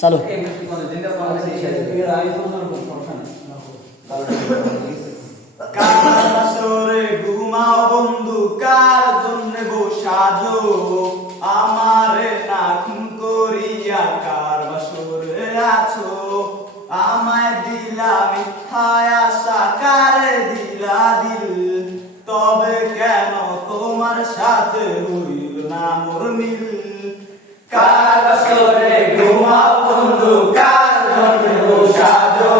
চালু। কার বাসরে ঘুমাও বন্ধু, কার জন্য গো সাজো, আমারে না খুন করিয়া কার বাসরে আছো, আমায় দিলা মিথ্যায় আশা, কারে দিলা দিল, তবে কেন তোমার সাথে হইল না মোর মিল। কার বাসরে ঘুমাও বন্ধু, কার জন্য গো সাজো,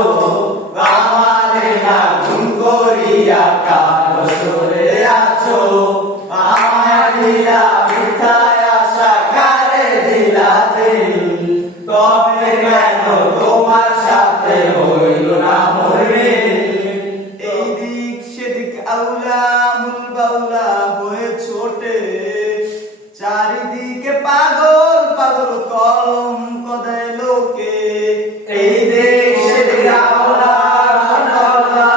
আমারে না খুন করিয়া কার বাসরে আছো, আমায় দিলা মিথ্যায় আশা, কারে দিলা দিল, তবে কেন তোমার সাথে হইল না মোর মিল। এই দিক সেদিক আউলা মূল বাউলা হয়ে ছোটে, চারিদিকে পাগল পাগল কলঙ্ক দেয় লোকে। এই দিক সেদিক আউলা মূল বাউলা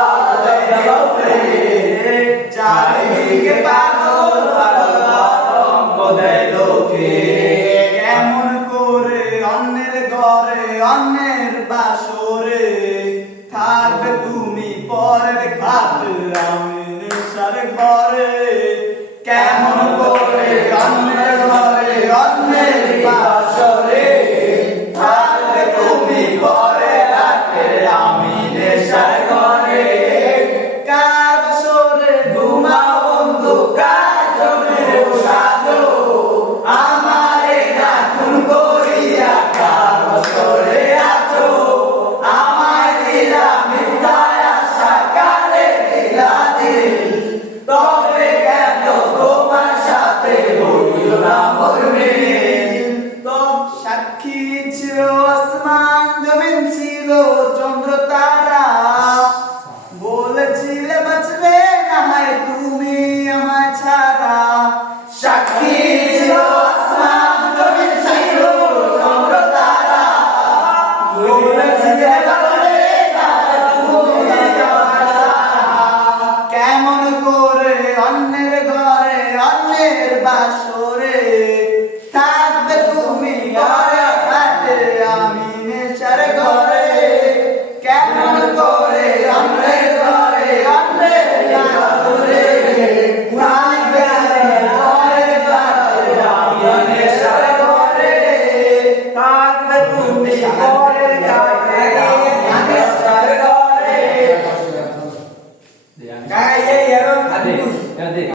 হয়ে ছোটে, চারিদিকে পাগল পাগল কলঙ্ক দেয় লোকে। কেমন করে অন্যের ঘরে অন্যের বাসরে থাকবে তুমি পরের খাটে আমি নেশার ঘরে। কেমন করে অন্যের ঘরে অন্যের বাসরে থাকবে তুমি পরের খাটে আমি নেশার ঘরে। কার বাসরে ঘুমাও বন্ধু, কার জন্য সাজো, আমারে না খুন করিয়া কার বাসরে আছো, আমায় দিলা মিথ্যায় আশা, কারে দিলা দিল, তবে কেন তোমার সাথে হইল না মোর মিল। তব সাক্ষী ছিল আসমান জমিন, ছিল চন্দ্র তারা,